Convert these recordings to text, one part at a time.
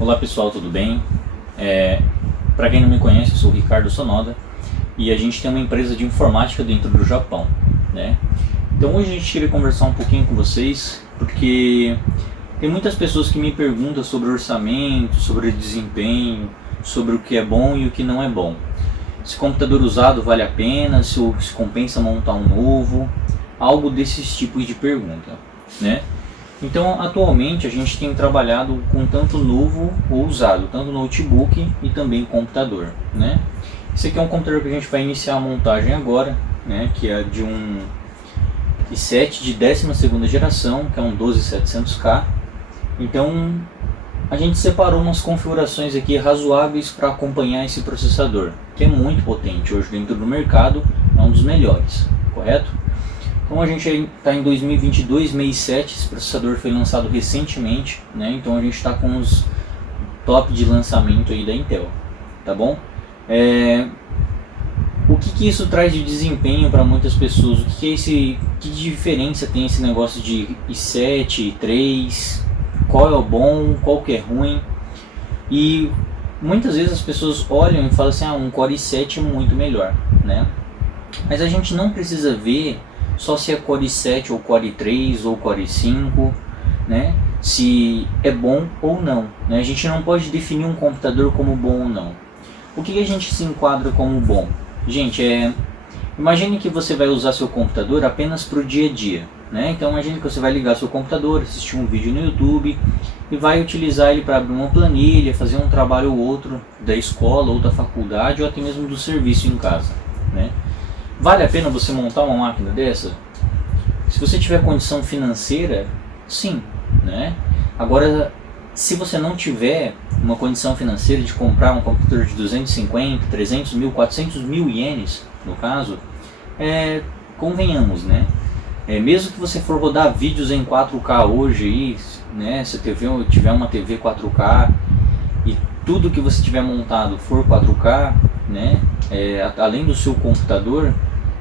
Olá pessoal, tudo bem? Para quem não me conhece, eu sou o Ricardo Sonoda e a gente tem uma empresa de informática dentro do Japão, né? Então hoje a gente queria conversar um pouquinho com vocês, porque tem muitas pessoas que me perguntam sobre orçamento, sobre desempenho, sobre o que é bom e o que não é bom. Se computador usado vale a pena, se compensa montar um novo, algo desses tipos de pergunta, né? Então, atualmente a gente tem trabalhado com tanto novo ou usado, tanto notebook e também computador, né? Esse aqui é um computador que a gente vai iniciar a montagem agora, né? Que é de um i7 de 12ª geração, que é um 12700K. Então, a gente separou umas configurações aqui razoáveis para acompanhar esse processador, que é muito potente, hoje dentro do mercado é um dos melhores, correto? Então a gente está em 2022, mês 7, esse processador foi lançado recentemente, né? Então a gente está com os top de lançamento aí da Intel, tá bom? O que isso traz de desempenho para muitas pessoas? Que diferença tem esse negócio de i7, i3? Qual é o bom, qual que é ruim? E muitas vezes as pessoas olham e falam assim, um Core i7 é muito melhor, né? Mas a gente não precisa ver só se é Core i7 ou Core i3 ou Core i5, né? Se é bom ou não, né? A gente não pode definir um computador como bom ou não. O que a gente se enquadra como bom? Gente, imagine que você vai usar seu computador apenas para o dia a dia, né? Então imagine que você vai ligar seu computador, assistir um vídeo no YouTube e vai utilizar ele para abrir uma planilha, fazer um trabalho ou outro da escola ou da faculdade ou até mesmo do serviço em casa, né? Vale a pena você montar uma máquina dessa? Se você tiver condição financeira, sim, né? Agora, se você não tiver uma condição financeira de comprar um computador de 250, 300 mil, 400 mil ienes, no caso, convenhamos, né? Mesmo que você for rodar vídeos em 4K hoje, aí, né? Se tiver uma TV 4K e tudo que você tiver montado for 4K, né? Além do seu computador,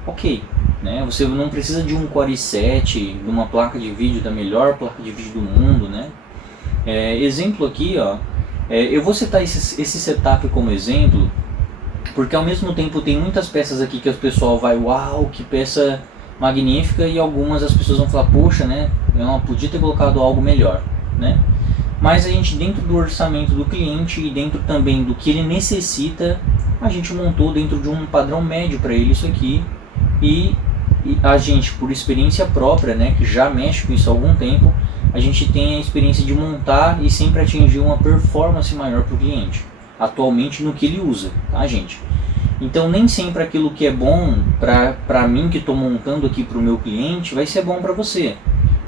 ok, né? Você não precisa de um Core i7, de uma placa de vídeo da melhor placa de vídeo do mundo, né? Exemplo aqui, ó, eu vou citar esse setup como exemplo, porque ao mesmo tempo tem muitas peças aqui que o pessoal vai, uau, que peça magnífica, e algumas as pessoas vão falar, poxa, né? Eu não podia ter colocado algo melhor, né? Mas a gente, dentro do orçamento do cliente e dentro também do que ele necessita, a gente montou dentro de um padrão médio para ele isso aqui, e a gente, por experiência própria, né, que já mexe com isso há algum tempo, a gente tem a experiência de montar e sempre atingir uma performance maior para o cliente, atualmente no que ele usa, tá, gente? Então nem sempre aquilo que é bom para mim que estou montando aqui para o meu cliente vai ser bom para você,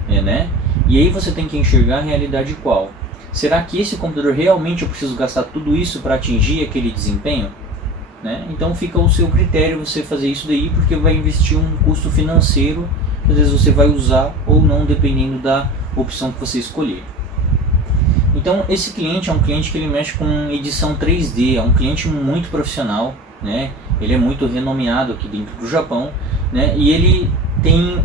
né? E aí você tem que enxergar a realidade qual. Será que esse computador realmente eu preciso gastar tudo isso para atingir aquele desempenho? Né? Então fica o seu critério você fazer isso daí, porque vai investir um custo financeiro que às vezes você vai usar ou não, dependendo da opção que você escolher. Então esse cliente é um cliente que ele mexe com edição 3D, é um cliente muito profissional, né? Ele é muito renomeado aqui dentro do Japão, né? E ele tem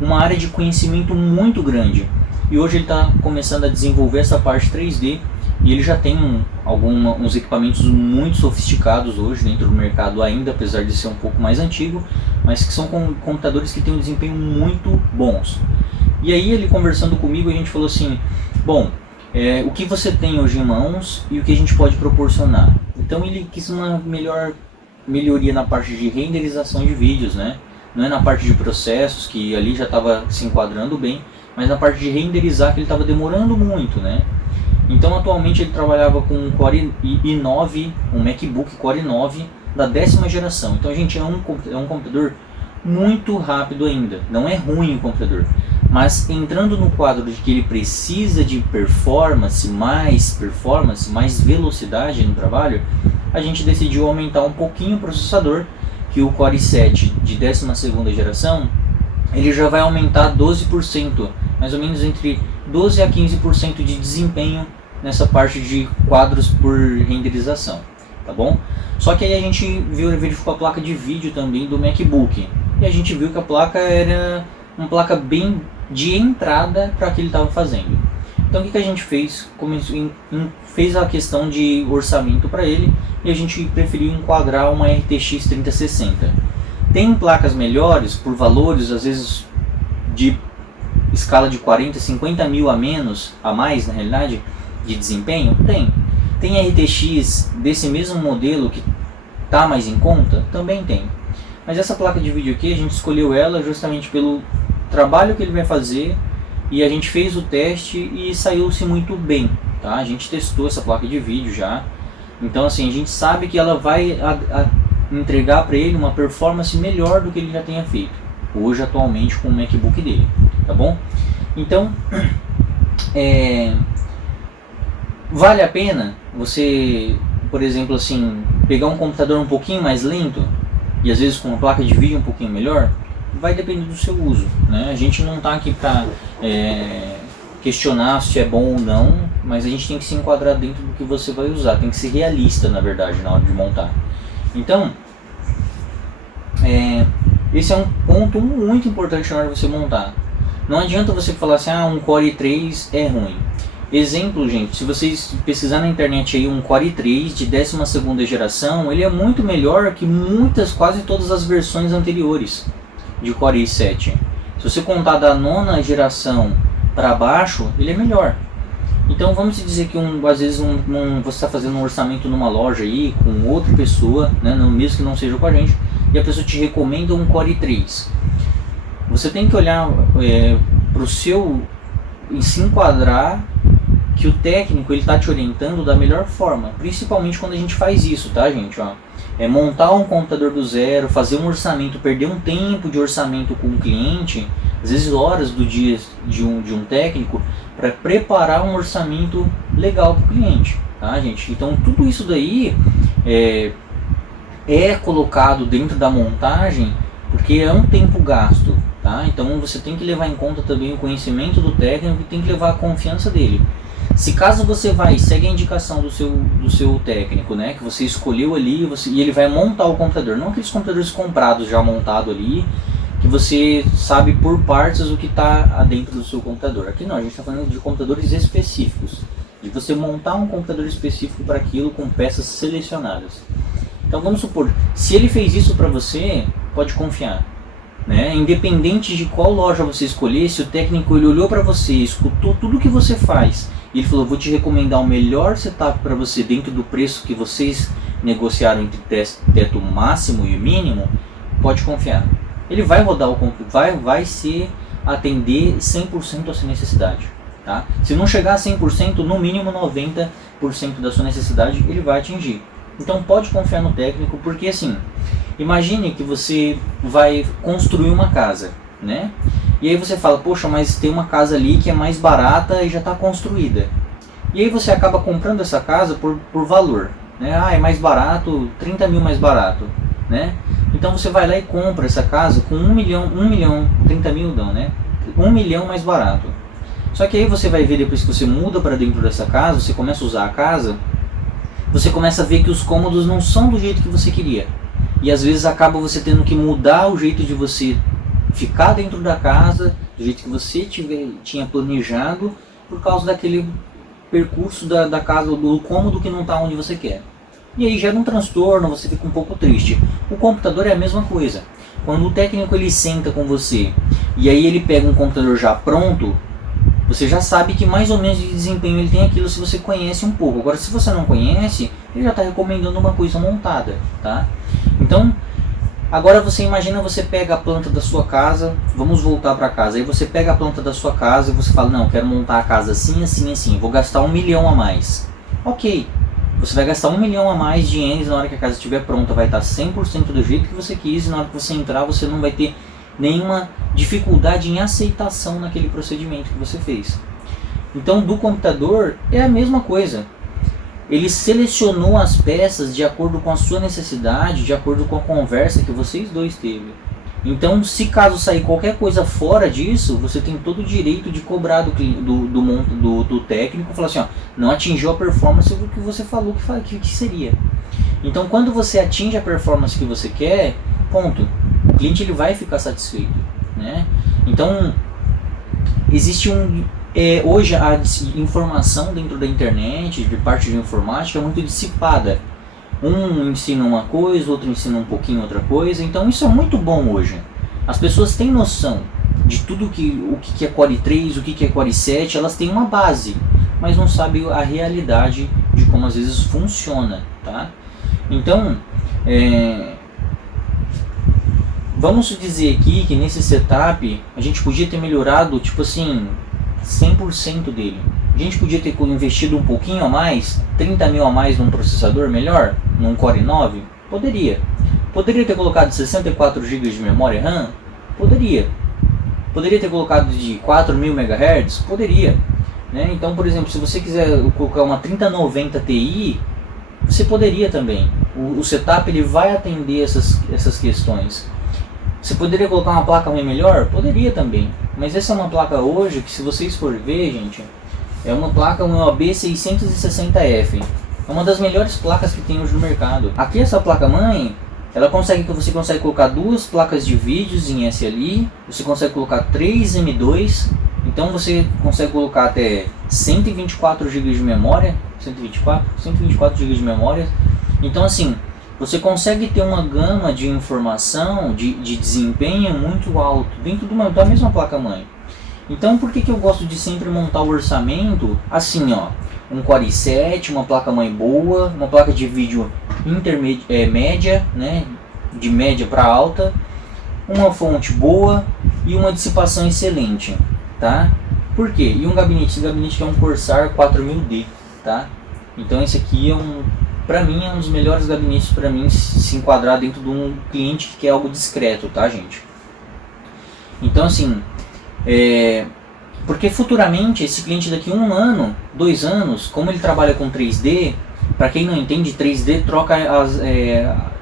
uma área de conhecimento muito grande, e hoje ele está começando a desenvolver essa parte 3D, e ele já tem uns equipamentos muito sofisticados hoje dentro do mercado ainda, apesar de ser um pouco mais antigo, mas que são computadores que têm um desempenho muito bons. E aí ele conversando comigo, a gente falou assim, bom, o que você tem hoje em mãos e o que a gente pode proporcionar? Então ele quis uma melhoria na parte de renderização de vídeos, né? Não é na parte de processos, que ali já estava se enquadrando bem, mas na parte de renderizar, que ele estava demorando muito, né? Então atualmente ele trabalhava com um Core i9, um MacBook Core i9 da 10ª geração. Então, gente, é um computador muito rápido ainda. Não é ruim o computador, mas entrando no quadro de que ele precisa de performance, mais velocidade no trabalho, a gente decidiu aumentar um pouquinho o processador, que o Core i7 de 12ª geração, ele já vai aumentar 12%, mais ou menos entre 12 a 15% de desempenho nessa parte de quadros por renderização, tá bom? Só que aí a gente verificou a placa de vídeo também do MacBook, e a gente viu que a placa era uma placa bem de entrada para o que ele estava fazendo. Então o que a gente fez? Fez a questão de orçamento para ele e a gente preferiu enquadrar uma RTX 3060. Tem placas melhores por valores, às vezes de escala de 40, 50 mil a mais na realidade, de desempenho? Tem RTX desse mesmo modelo que está mais em conta? Também tem. Mas essa placa de vídeo aqui, a gente escolheu ela justamente pelo trabalho que ele vai fazer, e a gente fez o teste e saiu-se muito bem, tá? A gente testou essa placa de vídeo já, então assim, a gente sabe que ela vai entregar para ele uma performance melhor do que ele já tenha feito hoje atualmente com o MacBook dele, tá bom? Então, vale a pena você, por exemplo assim, pegar um computador um pouquinho mais lento e às vezes com uma placa de vídeo um pouquinho melhor? Vai depender do seu uso, né? A gente não está aqui para questionar se é bom ou não, mas a gente tem que se enquadrar dentro do que você vai usar, tem que ser realista, na verdade, na hora de montar. Então, esse é um ponto muito importante na hora de você montar. Não adianta você falar assim, um Core i3 é ruim. Exemplo, gente, se vocês pesquisar na internet aí um Core i3 de 12ª geração, ele é muito melhor que quase todas as versões anteriores de Core i7. Se você contar da 9ª geração para baixo, ele é melhor. Então vamos dizer que às vezes você está fazendo um orçamento numa loja aí com outra pessoa, né, mesmo que não seja com a gente, e a pessoa te recomenda um Core i3. Você tem que olhar para o seu e se enquadrar que o técnico ele está te orientando da melhor forma, principalmente quando a gente faz isso, tá, gente? Montar um computador do zero, fazer um orçamento, perder um tempo de orçamento com o cliente, às vezes horas do dia de um técnico, para preparar um orçamento legal para o cliente, tá, gente? Então tudo isso daí é colocado dentro da montagem porque é um tempo gasto, tá? Então você tem que levar em conta também o conhecimento do técnico e tem que levar a confiança dele. Se caso você segue a indicação do seu técnico, né, que você escolheu ali, e ele vai montar o computador, não aqueles computadores comprados já montado ali, que você sabe por partes o que está dentro do seu computador. Aqui não, a gente está falando de computadores específicos, de você montar um computador específico para aquilo com peças selecionadas. Então vamos supor, se ele fez isso para você, pode confiar, né? Independente de qual loja você escolher, se o técnico ele olhou para você, escutou tudo que você faz, e ele falou, vou te recomendar o melhor setup para você dentro do preço que vocês negociaram entre teto máximo e mínimo, pode confiar. Ele vai rodar o computador, vai se atender 100% à sua necessidade, tá? Se não chegar a 100%, no mínimo 90% da sua necessidade ele vai atingir. Então pode confiar no técnico, porque assim, imagine que você vai construir uma casa, né? E aí você fala, poxa, mas tem uma casa ali que é mais barata e já está construída. E aí você acaba comprando essa casa por valor, né? É mais barato, 30 mil mais barato, né? Então você vai lá e compra essa casa com 1 milhão, 30 mil não, né? 1 milhão mais barato. Só que aí você vai ver, depois que você muda para dentro dessa casa, você começa a usar a casa, você começa a ver que os cômodos não são do jeito que você queria. E às vezes acaba você tendo que mudar o jeito de você ficar dentro da casa, do jeito que você tinha planejado, por causa daquele percurso da casa, do cômodo que não está onde você quer. E aí gera um transtorno, você fica um pouco triste. O computador é a mesma coisa. Quando o técnico ele senta com você e aí ele pega um computador já pronto, você já sabe que mais ou menos de desempenho ele tem aquilo se você conhece um pouco. Agora, se você não conhece, ele já está recomendando uma coisa montada, tá? Então, agora você imagina, você pega a planta da sua casa, vamos voltar para casa, aí você pega a planta da sua casa e você fala, não, quero montar a casa assim, assim, assim, vou gastar 1 milhão a mais. Ok, você vai gastar 1 milhão a mais de ienes na hora que a casa estiver pronta, vai estar 100% do jeito que você quis, e na hora que você entrar você não vai ter nenhuma dificuldade em aceitação naquele procedimento que você fez. Então do computador é a mesma coisa. Ele selecionou as peças de acordo com a sua necessidade, de acordo com a conversa que vocês dois teve. Então, se caso sair qualquer coisa fora disso, você tem todo o direito de cobrar do técnico, falar assim, não atingiu a performance do que você falou que seria. Então, quando você atinge a performance que você quer, ponto. O cliente ele vai ficar satisfeito, né? Então, existe Hoje a informação dentro da internet, de parte de informática, é muito dissipada. Um ensina uma coisa, outro ensina um pouquinho outra coisa, então isso é muito bom hoje. As pessoas têm noção de tudo o que é Core 3, o que é Core 7, elas têm uma base, mas não sabem a realidade de como às vezes funciona, tá? Então, vamos dizer aqui que nesse setup a gente podia ter melhorado, tipo assim, 100% dele. A gente podia ter investido um pouquinho a mais, 30 mil a mais num processador melhor, num Core 9? Poderia. Poderia ter colocado 64 GB de memória RAM? Poderia. Poderia ter colocado de 4.000 MHz? Poderia. Né? Então, por exemplo, se você quiser colocar uma 3090 Ti, você poderia também. O setup ele vai atender essas questões. Você poderia colocar uma placa melhor? Poderia também. Mas essa é uma placa hoje que, se vocês for ver, gente, é uma placa, uma B660F. É uma das melhores placas que tem hoje no mercado. Aqui essa placa-mãe, você consegue colocar 2 placas de vídeos em SLI, você consegue colocar 3 M2, então você consegue colocar até 124 GB de memória, 124 GB de memória. Então assim, você consegue ter uma gama de informação, de desempenho muito alto dentro da mesma placa-mãe. Então por que eu gosto de sempre montar o orçamento assim, ó? Um Core i7, uma placa-mãe boa, uma placa de vídeo média, né? De média para alta, uma fonte boa e uma dissipação excelente, tá? Por quê? E um gabinete? Esse gabinete é um Corsair 4000D, tá? Então esse aqui pra mim é um dos melhores gabinetes para mim se enquadrar dentro de um cliente que quer algo discreto, tá, gente? Então assim, porque futuramente esse cliente daqui 1 ano, 2 anos, como ele trabalha com 3D, para quem não entende, 3D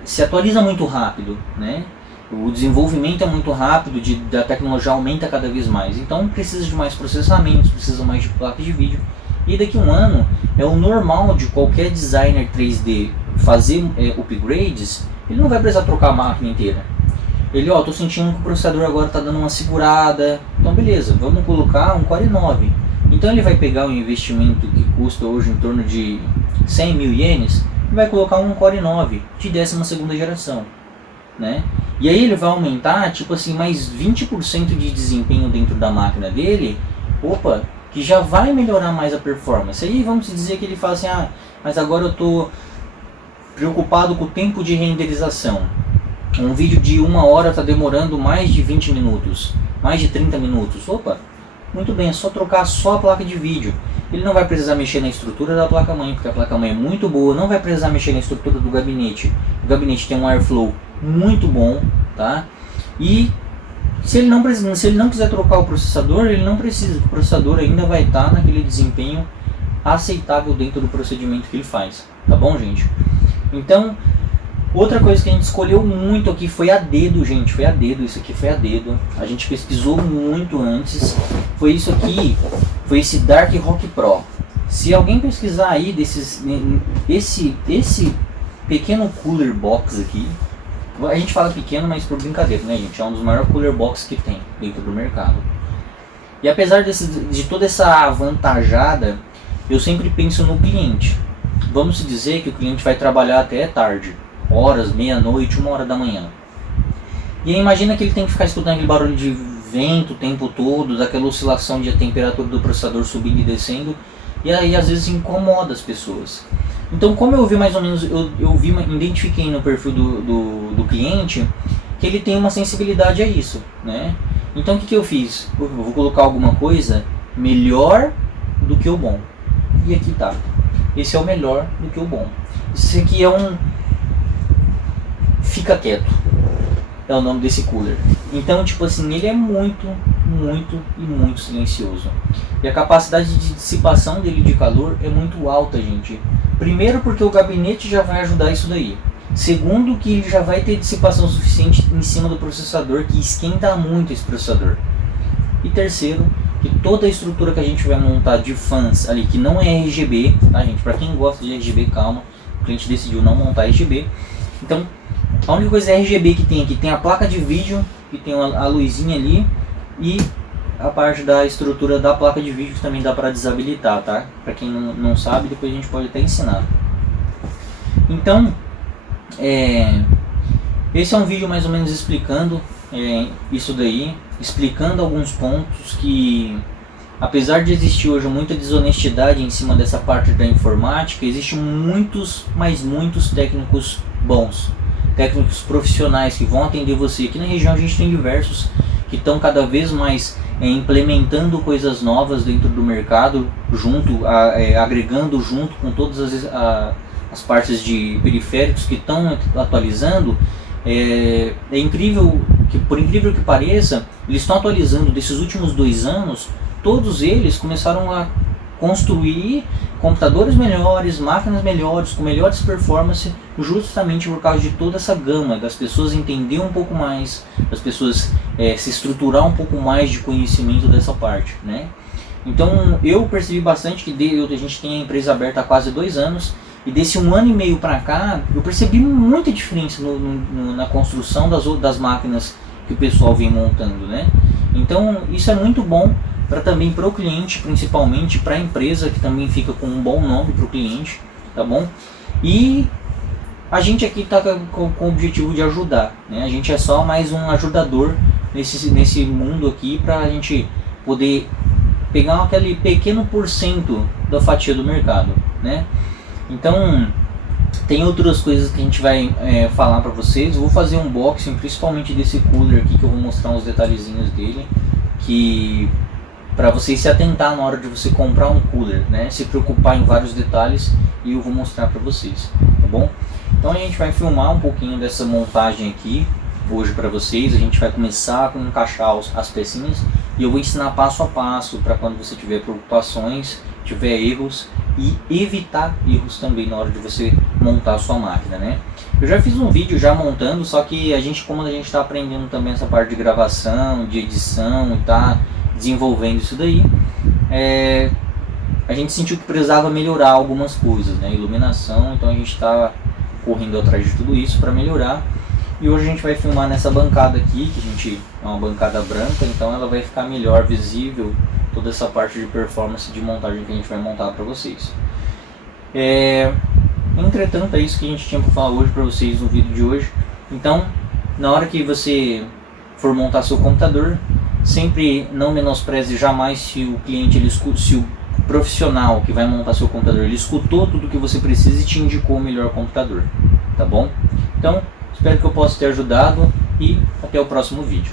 se atualiza muito rápido, né? O desenvolvimento é muito rápido, da tecnologia aumenta cada vez mais, então precisa de mais processamentos, precisa mais de placa de vídeo. E daqui 1 ano é o normal de qualquer designer 3D fazer upgrades. Ele não vai precisar trocar a máquina inteira. Ele, tô sentindo que o processador agora está dando uma segurada. Então beleza, vamos colocar um Core 9. Então ele vai pegar um investimento que custa hoje em torno de 100 mil ienes e vai colocar um Core 9 de 12ª geração, né? E aí ele vai aumentar, tipo assim, mais 20% de desempenho dentro da máquina dele. Opa, que já vai melhorar mais a performance. Aí vamos dizer que ele fala assim, mas agora eu estou preocupado com o tempo de renderização. Um vídeo de 1 hora está demorando mais de 20 minutos, mais de 30 minutos. Opa, muito bem, é só trocar só a placa de vídeo. Ele não vai precisar mexer na estrutura da placa-mãe, porque a placa-mãe é muito boa. Não vai precisar mexer na estrutura do gabinete. O gabinete tem um airflow muito bom, tá? E se ele não quiser trocar o processador, ele não precisa. O processador ainda vai estar naquele desempenho aceitável dentro do procedimento que ele faz, tá bom, gente? Então, outra coisa que a gente escolheu muito aqui foi a dedo, gente. Foi a dedo, isso aqui foi a dedo. A gente pesquisou muito antes. Foi isso aqui, foi esse Dark Rock Pro. Se alguém pesquisar aí esse pequeno cooler box aqui, a gente fala pequeno, mas por brincadeira, né, gente? É um dos maiores cooler box que tem dentro do mercado. E apesar de toda essa avantajada, eu sempre penso no cliente. Vamos dizer que o cliente vai trabalhar até tarde, horas, meia-noite, 1 hora da manhã. E aí imagina que ele tem que ficar escutando aquele barulho de vento o tempo todo, daquela oscilação de temperatura do processador subindo e descendo, e aí às vezes incomoda as pessoas. Então, como eu vi mais ou menos, identifiquei no perfil do cliente que ele tem uma sensibilidade a isso, né? Então o que eu fiz? Eu vou colocar alguma coisa melhor do que o bom. E aqui tá. Esse é o melhor do que o bom. Esse aqui é um fica quieto. É o nome desse cooler. Então, tipo assim, ele é muito silencioso. E a capacidade de dissipação dele de calor é muito alta, gente. Primeiro porque o gabinete já vai ajudar isso daí. Segundo que ele já vai ter dissipação suficiente em cima do processador, que esquenta muito esse processador. E terceiro, que toda a estrutura que a gente vai montar de fãs ali, que não é RGB, tá, gente? Pra quem gosta de RGB, calma, o cliente decidiu não montar RGB. Então, a única coisa RGB que tem aqui, tem a placa de vídeo, que tem a luzinha ali, e a parte da estrutura da placa de vídeo, que também dá para desabilitar, tá? Para quem não sabe, depois a gente pode até ensinar. Então, esse é um vídeo mais ou menos explicando isso daí, explicando alguns pontos que, apesar de existir hoje muita desonestidade em cima dessa parte da informática, existem muitos, mas muitos técnicos bons, técnicos profissionais que vão atender você. Aqui na região a gente tem diversos que estão cada vez mais implementando coisas novas dentro do mercado, agregando junto com todas as partes de periféricos que estão atualizando. É incrível que, por incrível que pareça, eles estão atualizando desses últimos 2 anos. Todos eles começaram a construir computadores melhores, máquinas melhores, com melhores performances, justamente por causa de toda essa gama, das pessoas entender um pouco mais, das pessoas se estruturar um pouco mais de conhecimento dessa parte, né? Então eu percebi bastante que a gente tem a empresa aberta há quase 2 anos, e desse 1 ano e meio para cá, eu percebi muita diferença na construção das máquinas que o pessoal vem montando, né? Então isso é muito bom também para o cliente, principalmente para a empresa, que também fica com um bom nome para o cliente, tá bom? E a gente aqui está com o objetivo de ajudar, né? A gente é só mais um ajudador nesse mundo aqui, para a gente poder pegar aquele pequeno porcento da fatia do mercado, né? Então tem outras coisas que a gente vai falar para vocês. Eu vou fazer um unboxing principalmente desse cooler aqui, que eu vou mostrar uns detalhezinhos dele, que para vocês se atentar na hora de você comprar um cooler, né? Se preocupar em vários detalhes, e eu vou mostrar para vocês, tá bom? Então a gente vai filmar um pouquinho dessa montagem aqui hoje para vocês. A gente vai começar a encaixar as pecinhas, e eu vou ensinar passo a passo para quando você tiver preocupações, tiver erros, e evitar erros também na hora de você montar a sua máquina, né? Eu já fiz um vídeo já montando, só que como a gente está aprendendo também essa parte de gravação, de edição, e tá desenvolvendo isso daí, a gente sentiu que precisava melhorar algumas coisas, né? Iluminação, então a gente está correndo atrás de tudo isso para melhorar. E hoje a gente vai filmar nessa bancada aqui, que é uma bancada branca, então ela vai ficar melhor visível toda essa parte de performance de montagem que a gente vai montar para vocês. Entretanto, é isso que a gente tinha para falar hoje para vocês no vídeo de hoje. Então, na hora que você for montar seu computador, sempre não menospreze jamais se o cliente, se o profissional que vai montar seu computador, ele escutou tudo que você precisa e te indicou o melhor computador, tá bom? Então, espero que eu possa ter ajudado, e até o próximo vídeo.